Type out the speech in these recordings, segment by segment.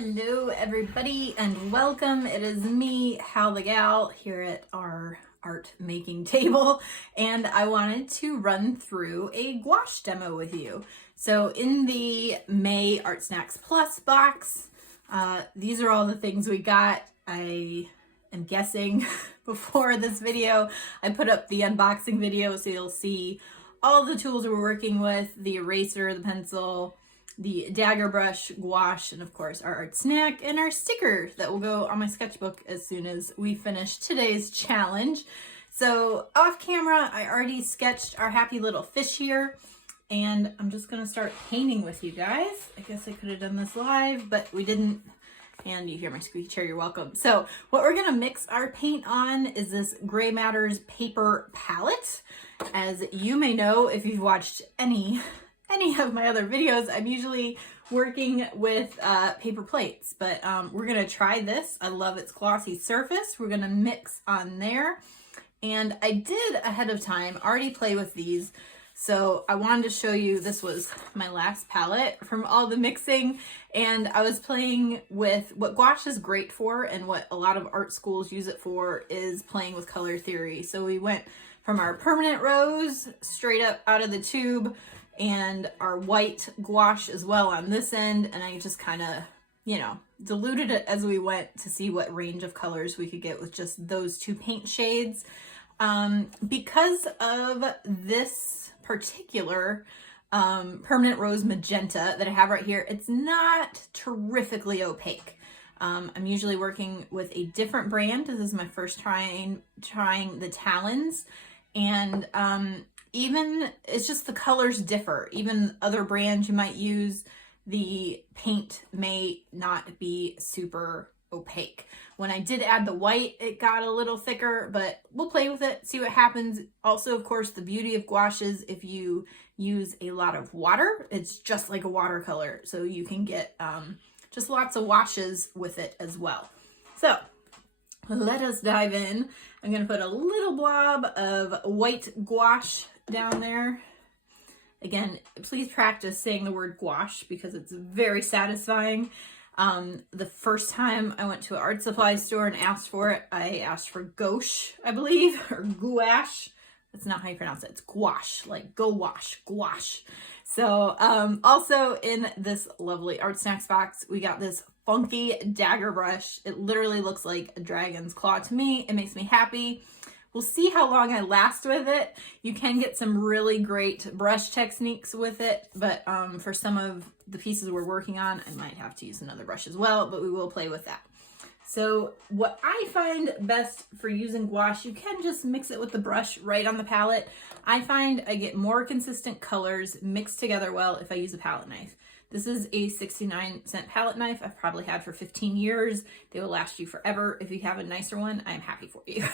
Hello everybody and welcome. It is me, Hal the Gal, here at our art making table, and I wanted to run through a gouache demo with you. So in the May Art Snacks Plus box, these are all the things we got. I am guessing before this video I put up the unboxing video, so you'll see all the tools we're working with: the eraser, the pencil, the dagger brush, gouache, and of course our art snack and our sticker that will go on my sketchbook as soon as we finish today's challenge. So off camera, I already sketched our happy little fish here, and I'm just gonna start painting with you guys. I guess I could have done this live, but we didn't. And you hear my squeaky chair, you're welcome. So what we're gonna mix our paint on is this Gray Matters paper palette. As you may know, if you've watched any of my other videos, I'm usually working with paper plates, but we're gonna try this. I love its glossy surface. We're gonna mix on there. And I did ahead of time already play with these, so I wanted to show you. This was my last palette from all the mixing, and I was playing with what gouache is great for, and what a lot of art schools use it for is playing with color theory. So we went from our permanent rose straight up out of the tube, and our white gouache as well on this end, and I just kind of, diluted it as we went to see what range of colors we could get with just those two paint shades. Because of this particular permanent rose magenta that I have right here, it's not terrifically opaque. I'm usually working with a different brand. This is my first trying the talens, and even it's just the colors differ. Even other brands you might use, the paint may not be super opaque. When I did add the white, it got a little thicker, but we'll play with it, see what happens. Also, of course, the beauty of gouache is if you use a lot of water, it's just like a watercolor, so you can get just lots of washes with it as well. So let us dive in. I'm going to put a little blob of white gouache down there. Again, please practice saying the word gouache because it's very satisfying. The first time I went to an art supply store and asked for it, I asked for gouache, I believe, or gouache. That's not how you pronounce it. It's gouache, like go wash, gouache. So also in this lovely Art Snacks box, we got this funky dagger brush. It literally looks like a dragon's claw to me. It makes me happy. We'll see how long I last with it. You can get some really great brush techniques with it, but for some of the pieces we're working on, I might have to use another brush as well, but we will play with that. So what I find best for using gouache, you can just mix it with the brush right on the palette. I find I get more consistent colors mixed together well if I use a palette knife. This is a 69-cent palette knife I've probably had for 15 years. They will last you forever. If you have a nicer one, I'm happy for you.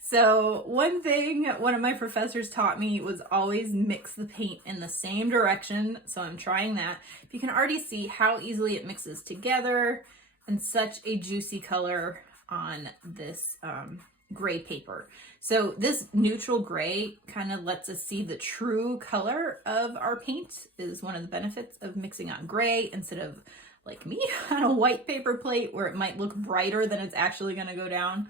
So one thing one of my professors taught me was always mix the paint in the same direction. So I'm trying that. You can already see how easily it mixes together, and such a juicy color on this gray paper. So this neutral gray kind of lets us see the true color of our paint. Is one of the benefits of mixing on gray instead of, like me, on a white paper plate where it might look brighter than it's actually going to go down.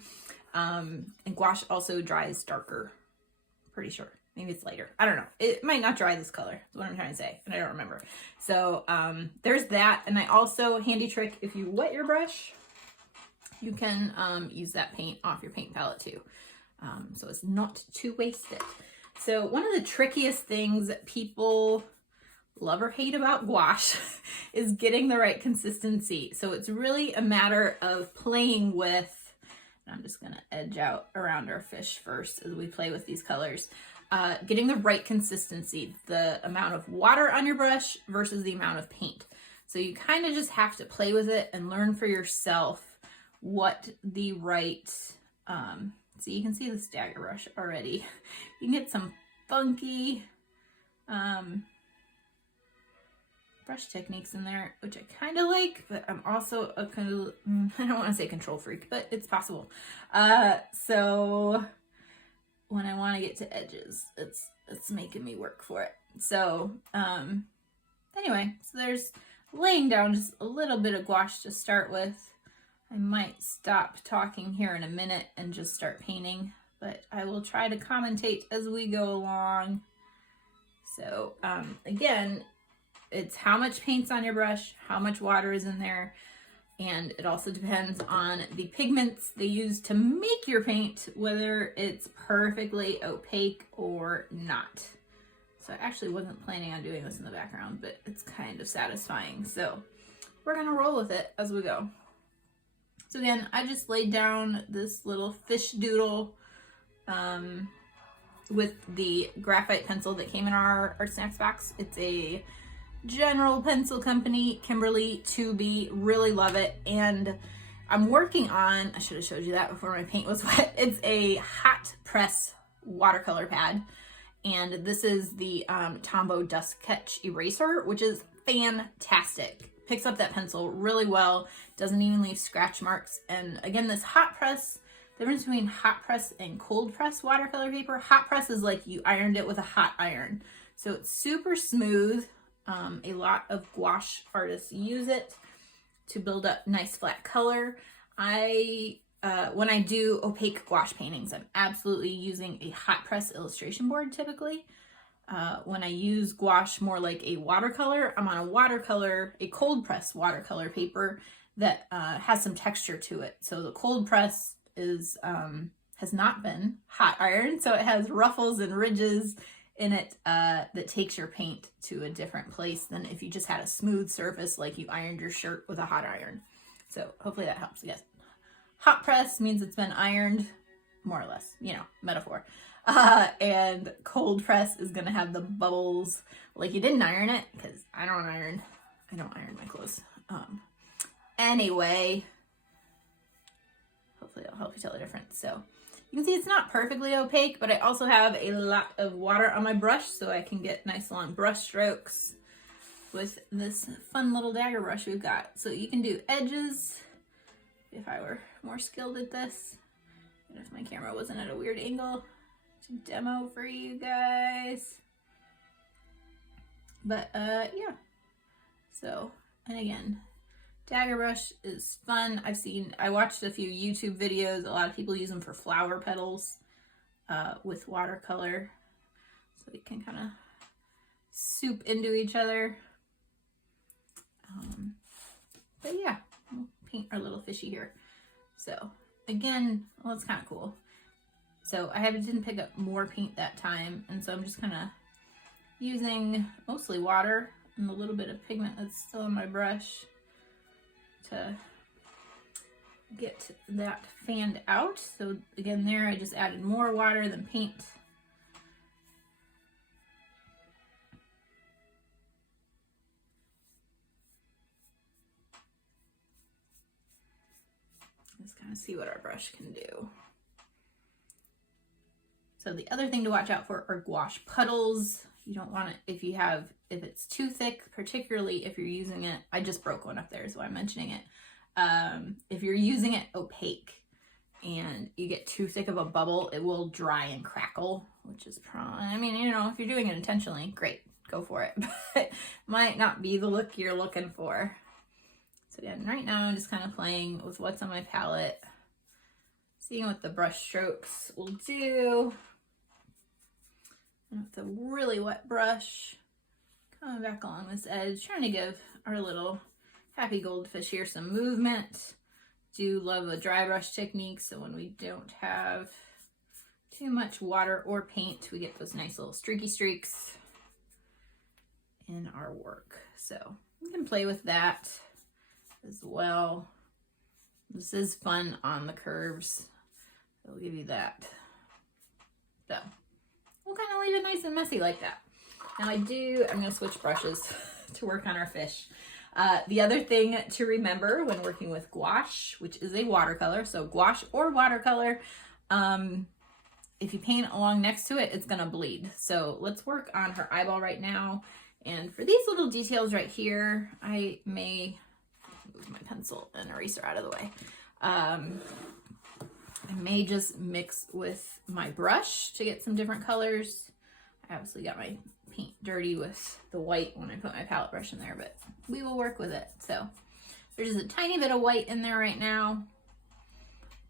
And gouache also dries darker, pretty sure. Maybe it's lighter. I don't know. It might not dry this color, is what I'm trying to say, and I don't remember. So there's that. And I also, handy trick, if you wet your brush, you can use that paint off your paint palette too. So it's not too wasted. So one of the trickiest things that people love or hate about gouache is getting the right consistency. So it's really a matter of playing with, and I'm just gonna edge out around our fish first as we play with these colors. Getting the right consistency, the amount of water on your brush versus the amount of paint. So you kind of just have to play with it and learn for yourself what the right, so you can see this dagger brush already. You can get some funky brush techniques in there, which I kind of like, but I'm also a kind of, I don't want to say control freak, but it's possible. So when I want to get to edges, it's making me work for it. So anyway, so there's laying down just a little bit of gouache to start with. I might stop talking here in a minute and just start painting, but I will try to commentate as we go along. So again, it's how much paint's on your brush, how much water is in there, and it also depends on the pigments they use to make your paint, whether it's perfectly opaque or not. So I actually wasn't planning on doing this in the background, but it's kind of satisfying. So we're gonna roll with it as we go. So again, I just laid down this little fish doodle with the graphite pencil that came in our artsnacks box. It's a General Pencil Company, Kimberly 2B, really love it. And I'm working on, I should have showed you that before my paint was wet. It's a hot press watercolor pad. And this is the Tombow Dust Catch Eraser, which is fantastic. Picks up that pencil really well, doesn't even leave scratch marks. And again, this hot press, the difference between hot press and cold press watercolor paper. Hot press is like you ironed it with a hot iron. So it's super smooth. A lot of gouache artists use it to build up nice flat color. When I do opaque gouache paintings, I'm absolutely using a hot press illustration board typically. When I use gouache more like a watercolor, I'm on a cold press watercolor paper that has some texture to it. So the cold press is has not been hot ironed, so it has ruffles and ridges in it that takes your paint to a different place than if you just had a smooth surface like you ironed your shirt with a hot iron. So hopefully that helps. Yes, hot press means it's been ironed, more or less, you know, metaphor. And cold press is gonna have the bubbles like you didn't iron it, because I don't iron my clothes. Anyway, hopefully it'll help you tell the difference. So you can see it's not perfectly opaque, but I also have a lot of water on my brush, so I can get nice long brush strokes with this fun little dagger brush we've got. So you can do edges if I were more skilled at this, and if my camera wasn't at a weird angle to demo for you guys. But yeah, so, and again, dagger brush is fun. I watched a few YouTube videos. A lot of people use them for flower petals with watercolor, so you can kind of soup into each other. But yeah, we'll paint our little fishy here. So again, well, it's kind of cool. So I didn't pick up more paint that time, and so I'm just kind of using mostly water and a little bit of pigment that's still on my brush to get that fanned out. So again, there I just added more water than paint. Let's kind of see what our brush can do. So the other thing to watch out for are gouache puddles. You don't want it if it's too thick, particularly if you're using it. I just broke one up there, so I'm mentioning it. If you're using it opaque and you get too thick of a bubble, it will dry and crackle, which is I mean, you know, if you're doing it intentionally, great, go for it. But might not be the look you're looking for. So again, right now I'm just kind of playing with what's on my palette, seeing what the brush strokes will do. And with a really wet brush, coming back along this edge, trying to give our little happy goldfish here some movement. Do love a dry brush technique, so when we don't have too much water or paint, we get those nice little streaky streaks in our work. So you can play with that as well. This is fun on the curves. It'll give you that. So we'll kind of leave it nice and messy like that. Now I'm going to switch brushes to work on our fish. The other thing to remember when working with gouache, which is a watercolor, so gouache or watercolor, if you paint along next to it, it's going to bleed. So let's work on her eyeball right now. And for these little details right here, I may move my pencil and eraser out of the way. I may just mix with my brush to get some different colors. I obviously got my paint dirty with the white when I put my palette brush in there, but we will work with it. So there's just a tiny bit of white in there right now.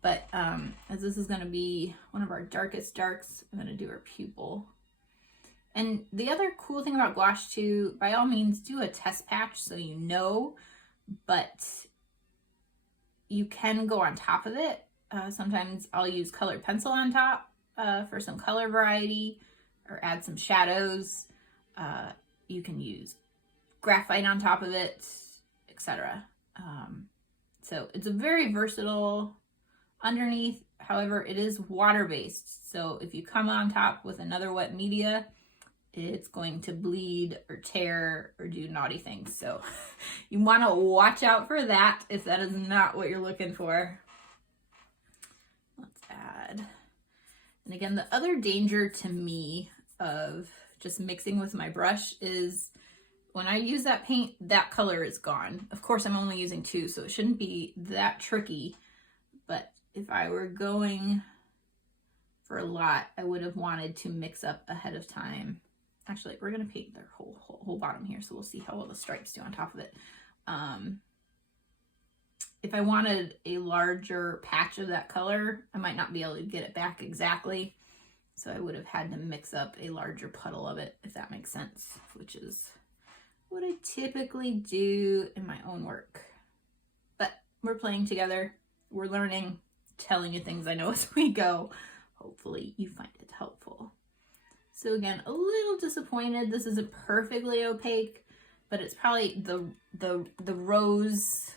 But as this is going to be one of our darkest darks, I'm going to do our pupil. And the other cool thing about gouache too, by all means, do a test patch so you know, but you can go on top of it. Sometimes I'll use colored pencil on top for some color variety or add some shadows. You can use graphite on top of it, etc. So it's a very versatile underneath. However, it is water-based. So if you come on top with another wet media, it's going to bleed or tear or do naughty things. So you want to watch out for that if that is not what you're looking for. Let's add. And again, the other danger to me of just mixing with my brush is when I use that paint, that color is gone. Of course, I'm only using 2, so it shouldn't be that tricky. But if I were going for a lot, I would have wanted to mix up ahead of time. Actually, we're going to paint their whole bottom here, so we'll see how well the stripes do on top of it. If I wanted a larger patch of that color, I might not be able to get it back exactly. So I would have had to mix up a larger puddle of it, if that makes sense, which is what I typically do in my own work. But we're playing together. We're learning, telling you things I know as we go. Hopefully you find it helpful. So again, a little disappointed. This isn't perfectly opaque, but it's probably the rose.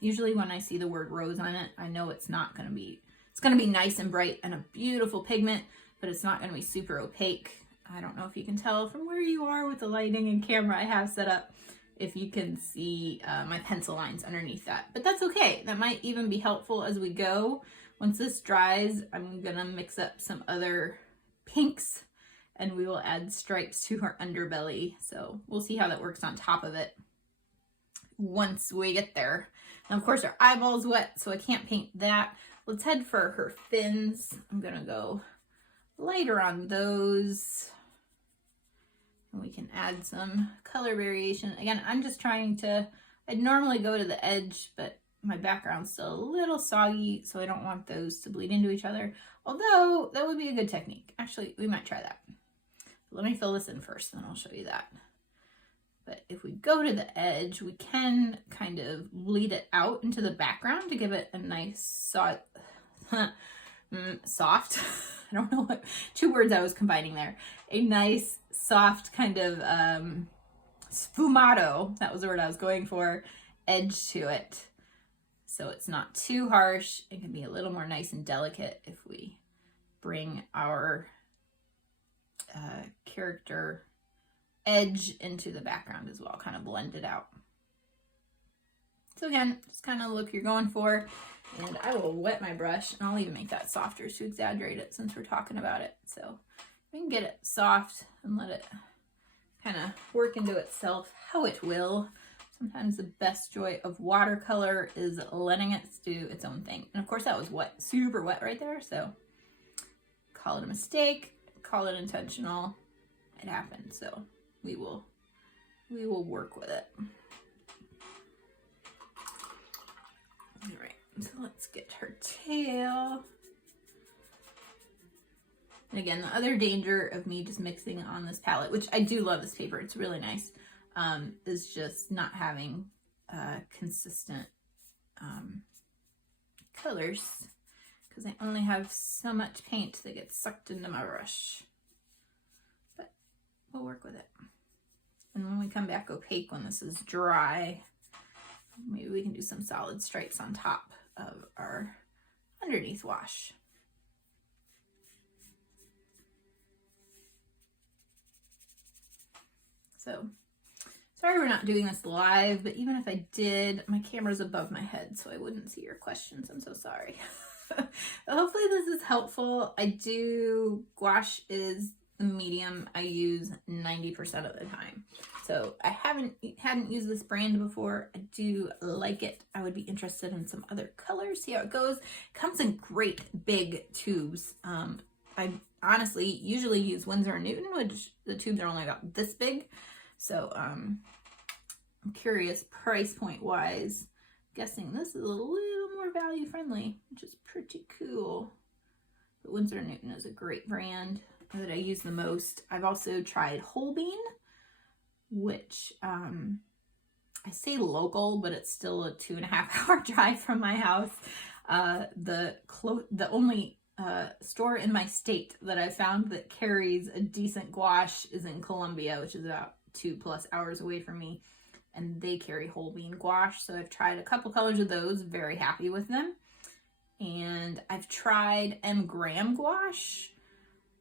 Usually when I see the word rose on it, I know it's not going to be, it's going to be nice and bright and a beautiful pigment, but it's not going to be super opaque. I don't know if you can tell from where you are with the lighting and camera I have set up, if you can see my pencil lines underneath that, but that's okay. That might even be helpful as we go. Once this dries, I'm going to mix up some other pinks and we will add stripes to her underbelly. So we'll see how that works on top of it once we get there. And of course our eyeball's wet, so I can't paint that. Let's head for her fins. I'm gonna go lighter on those. And we can add some color variation. Again, I'm just trying to, I'd normally go to the edge, but my background's still a little soggy, so I don't want those to bleed into each other. Although that would be a good technique. Actually, we might try that. Let me fill this in first, and then I'll show you that. But if we go to the edge, we can kind of bleed it out into the background to give it a nice soft, I don't know what 2 words I was combining there. A nice soft kind of sfumato, that was the word I was going for, edge to it. So it's not too harsh. It can be a little more nice and delicate if we bring our character edge into the background as well, kind of blend it out. So again, just kind of look you're going for, and I will wet my brush, and I'll even make that softer to exaggerate it since we're talking about it. So we can get it soft and let it kind of work into itself how it will. Sometimes the best joy of watercolor is letting it do its own thing. And of course that was wet, super wet right there, so call it a mistake, call it intentional. It happened, so we will work with it. All right, so let's get her tail. And again, the other danger of me just mixing on this palette, which I do love this paper, it's really nice, is just not having consistent colors, because I only have so much paint that gets sucked into my brush. But we'll work with it. And when we come back opaque, when this is dry, maybe we can do some solid stripes on top of our underneath wash. So, sorry we're not doing this live, but even if I did, my camera's above my head, so I wouldn't see your questions. I'm so sorry. Hopefully this is helpful. Gouache is the medium I use 90% of the time. So I hadn't used this brand before. I do like it. I would be interested in some other colors, see how it goes. It comes in great big tubes. I honestly usually use Winsor & Newton, which the tubes are only about this big. So I'm curious price point wise. Guessing this is a little more value friendly, which is pretty cool. But Winsor & Newton is a great brand that I use the most. I've also tried Holbein, which I say local, but it's still a 2.5 hour drive from my house. The only store in my state that I found that carries a decent gouache is in Columbia, which is about 2+ hours away from me, and they carry Holbein gouache. So I've tried a couple colors of those, very happy with them. And I've tried M. Graham gouache,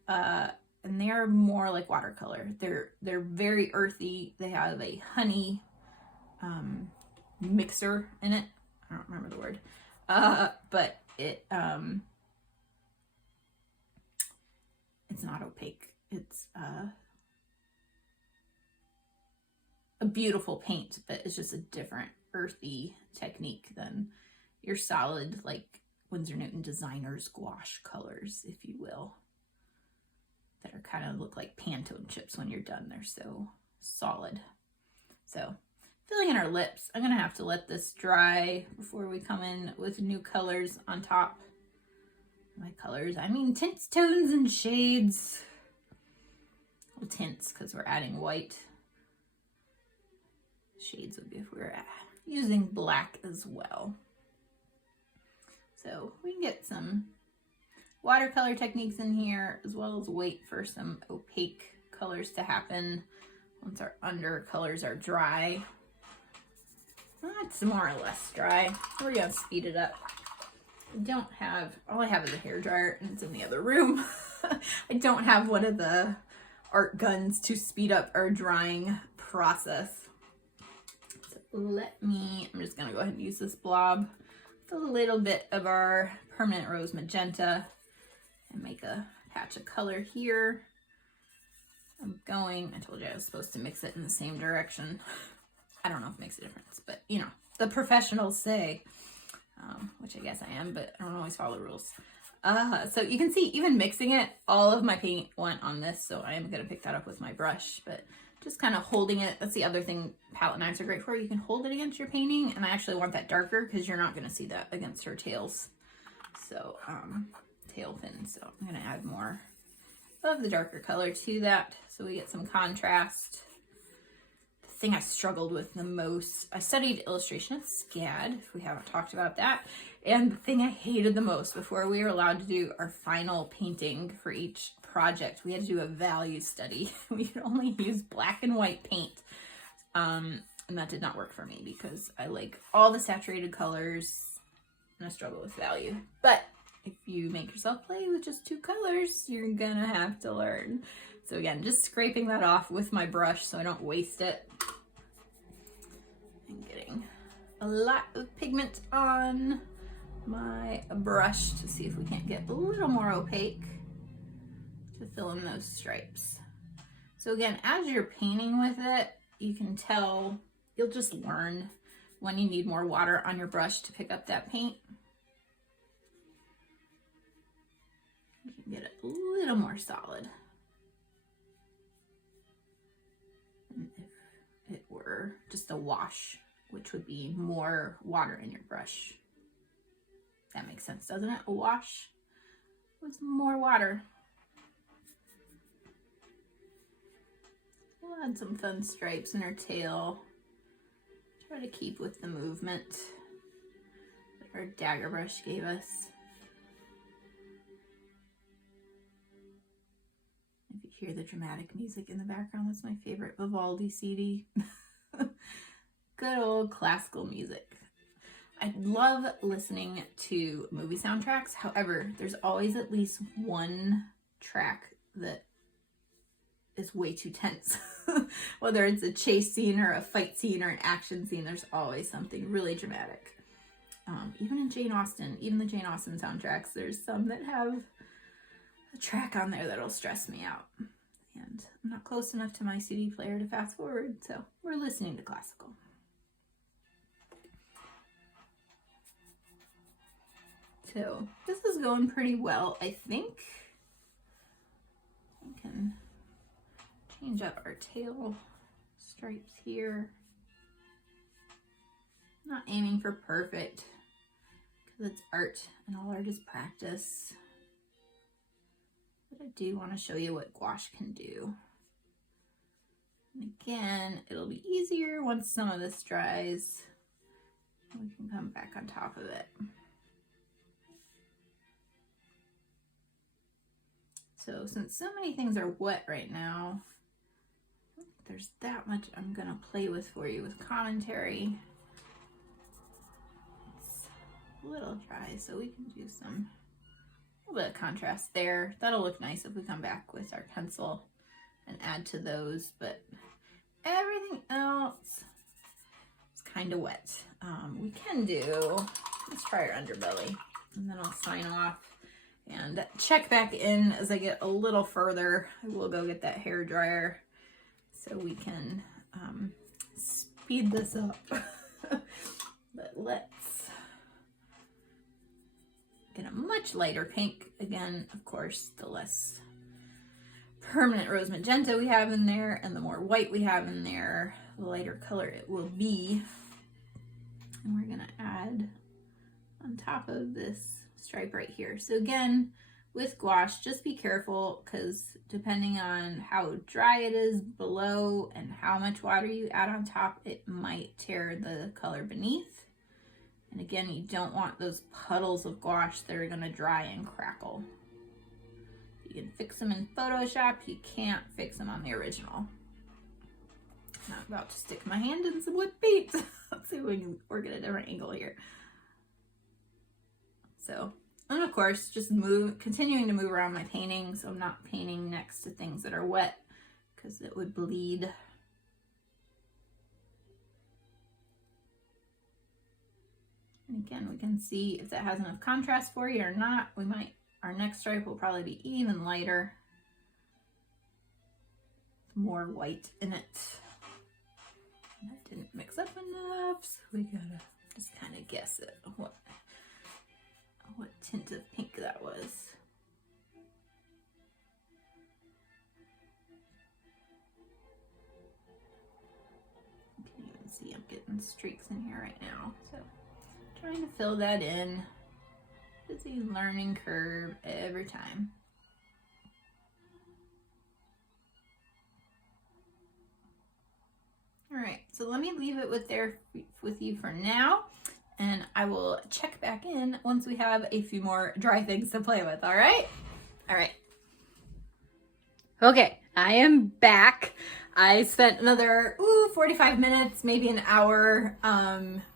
and they're more like watercolor. They're very earthy. They have a honey mixer in it. I don't remember the word, but it's not opaque. It's a beautiful paint, but it's just a different earthy technique than your solid, like Winsor & Newton designers gouache colors, if you will, that are kind of look like Pantone chips when you're done. They're so solid. So filling in our lips, I'm gonna have to let this dry before we come in with new colors on top. My colors, I mean tints, tones, and shades. Well, tints, because we're adding white. Shades would be if we were using black as well. So we can get some watercolor techniques in here, as well as wait for some opaque colors to happen once our undercolors are dry. It's more or less dry. We're gonna speed it up. All I have is a hairdryer, and it's in the other room. I don't have one of the art guns to speed up our drying process. So I'm just gonna go ahead and use this blob with a little bit of our permanent rose magenta and make a patch of color here. I told you I was supposed to mix it in the same direction. I don't know if it makes a difference, but you know, the professionals say, which I guess I am, but I don't always follow the rules. So you can see, even mixing it, all of my paint went on this, so I am going to pick that up with my brush, but just kind of holding it. That's the other thing palette knives are great for. You can hold it against your painting, and I actually want that darker because you're not going to see that against her tails. So, tail fin. So I'm going to add more of the darker color to that so we get some contrast. The thing I struggled with the most, I studied illustration at SCAD, if we haven't talked about that, and the thing I hated the most before we were allowed to do our final painting for each project, we had to do a value study. We could only use black and white paint, and that did not work for me because I like all the saturated colors and I struggle with value. But if you make yourself play with just 2 colors, you're gonna have to learn. So again, just scraping that off with my brush so I don't waste it. And getting a lot of pigment on my brush to see if we can't get a little more opaque to fill in those stripes. So again, as you're painting with it, you can tell, you'll just learn when you need more water on your brush to pick up that paint. You can get it a little more solid. And if it were just a wash, which would be more water in your brush. That makes sense, doesn't it? A wash with more water. We'll add some fun stripes in her tail. Try to keep with the movement that our dagger brush gave us. If you hear the dramatic music in the background, that's my favorite Vivaldi CD. Good old classical music. I love listening to movie soundtracks. However, there's always at least one track that is way too tense. Whether it's a chase scene or a fight scene or an action scene, there's always something really dramatic. Even in Jane Austen, even the Jane Austen soundtracks, there's some that have a track on there that'll stress me out. And I'm not close enough to my CD player to fast forward, so we're listening to classical. So this is going pretty well, I think. We can change up our tail stripes here. Not aiming for perfect because it's art and all art is practice. But I do want to show you what gouache can do. And again, it'll be easier once some of this dries. We can come back on top of it. So since so many things are wet right now, I don't think there's that much I'm gonna play with for you with commentary. It's a little dry, so we can do a little bit of contrast there. That'll look nice if we come back with our pencil and add to those, but everything else is kind of wet. We can do, let's try our underbelly, and then I'll sign off and check back in as I get a little further. I will go get that hair dryer so we can speed this up. But let's get a much lighter pink. Again, of course, the less permanent rose magenta we have in there and the more white we have in there, the lighter color it will be. And we're gonna add on top of this stripe right here. So again, with gouache, just be careful because depending on how dry it is below and how much water you add on top, it might tear the color beneath. And again, you don't want those puddles of gouache that are gonna dry and crackle. You can fix them in Photoshop, you can't fix them on the original. I'm about to stick my hand in some wood paint. Let's see if we can work at a different angle here. So, and of course, just continuing to move around my painting so I'm not painting next to things that are wet because it would bleed. And again, we can see if that has enough contrast for you or not. Our next stripe will probably be even lighter. More white in it. That didn't mix up enough, so we gotta just kind of guess it, what tint of pink that was. You can even see I'm getting streaks in here right now, so trying to fill that in. It's a learning curve every time. All right, so let me leave it with you for now, and I will check back in once we have a few more dry things to play with, all right? All right. Okay, I am back. I spent another 45 minutes, maybe an hour,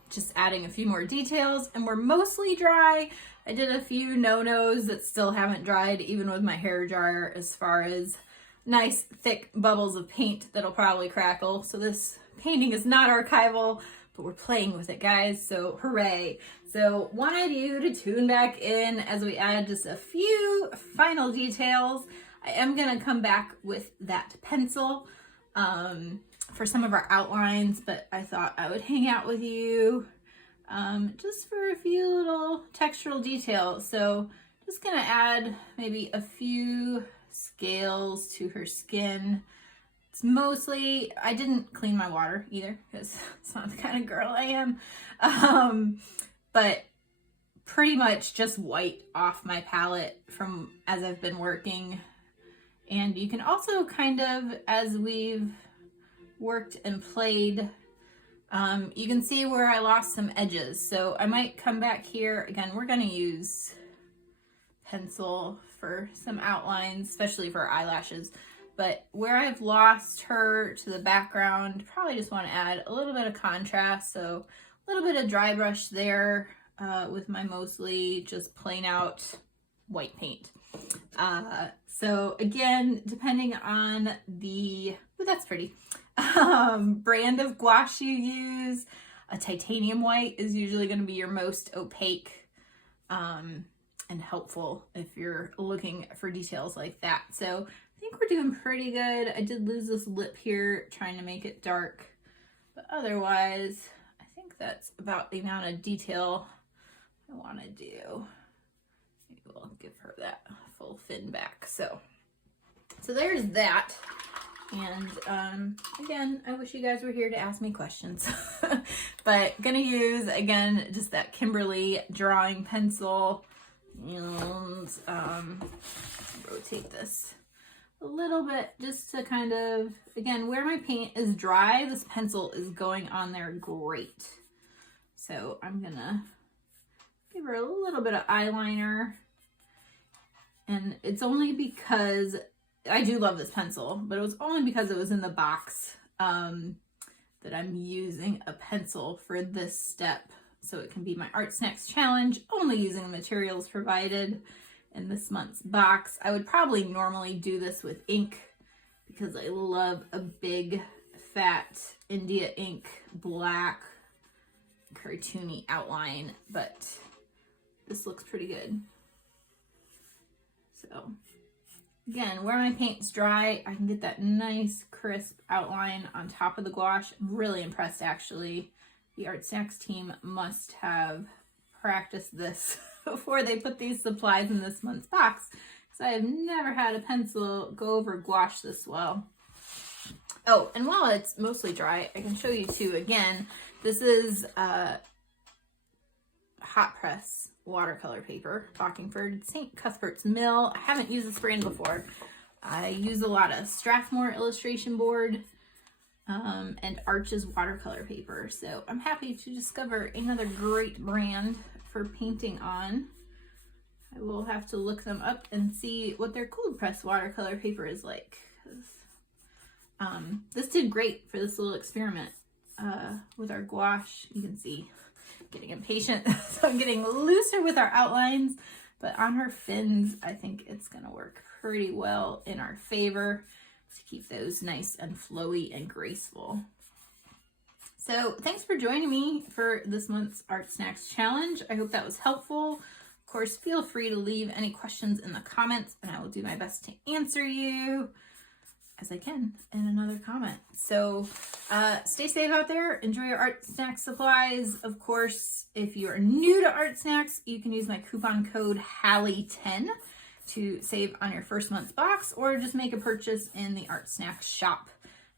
just adding a few more details, and we're mostly dry. I did a few no-nos that still haven't dried, even with my hair dryer, as far as nice thick bubbles of paint that'll probably crackle. So this painting is not archival, but we're playing with it, guys, so hooray. So wanted you to tune back in as we add just a few final details. I am gonna come back with that pencil for some of our outlines, but I thought I would hang out with you just for a few little textural details. So just gonna add maybe a few scales to her skin. It's mostly, I didn't clean my water either because it's not the kind of girl I am, but pretty much just white off my palette from as I've been working. And you can also kind of, as we've worked and played, you can see where I lost some edges. So I might come back here. Again, we're gonna use pencil for some outlines, especially for eyelashes. But where I've lost her to the background, probably just want to add a little bit of contrast. So a little bit of dry brush there with my mostly just plain out white paint. So again, depending on the, that's pretty, brand of gouache you use, a titanium white is usually going to be your most opaque and helpful if you're looking for details like that. So I think we're doing pretty good. I did lose this lip here trying to make it dark, but otherwise I think that's about the amount of detail I want to do. Maybe we'll give her that full fin back. So So there's that. And again, I wish you guys were here to ask me questions. But gonna use, again, just that Kimberly drawing pencil. And let's rotate this a little bit just to kind of, again, where my paint is dry, this pencil is going on there great. So I'm gonna give her a little bit of eyeliner. And it's only because I do love this pencil, but it was only because it was in the box that I'm using a pencil for this step. So it can be my Art Snacks challenge, only using the materials provided in this month's box. I would probably normally do this with ink because I love a big, fat India ink, black, cartoony outline, but this looks pretty good. So again, where my paint's dry, I can get that nice crisp outline on top of the gouache. I'm really impressed, actually. The Art Snacks team must have practiced this before they put these supplies in this month's box, because I have never had a pencil go over gouache this well. Oh, and while it's mostly dry, I can show you too, again, this is hot press watercolor paper, Bockingford, St. Cuthberts Mill. I haven't used this brand before. I use a lot of Strathmore illustration board and Arches watercolor paper. So I'm happy to discover another great brand for painting on. I will have to look them up and see what their cold press watercolor paper is like. This did great for this little experiment with our gouache. You can see getting impatient, so I'm getting looser with our outlines, but on her fins, I think it's gonna work pretty well in our favor to keep those nice and flowy and graceful. So thanks for joining me for this month's Art Snacks challenge. I hope that was helpful. Of course, feel free to leave any questions in the comments and I will do my best to answer you as I can in another comment. So stay safe out there. Enjoy your Art Snacks supplies. Of course, if you're new to Art Snacks, you can use my coupon code HALLY10 to save on your first month's box, or just make a purchase in the Art Snacks shop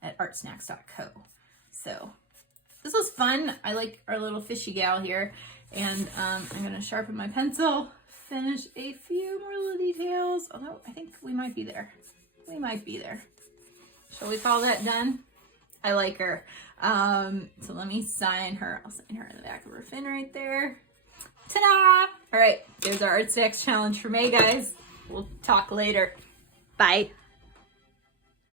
at artsnacks.co. So this was fun. I like our little fishy gal here. And I'm gonna sharpen my pencil, finish a few more little details, although I think we might be there. We might be there. Shall we call that done? I like her. So let me sign her. I'll sign her in the back of her fin right there. Ta-da! All right, there's our Art Snacks challenge for May, guys. We'll talk later. Bye.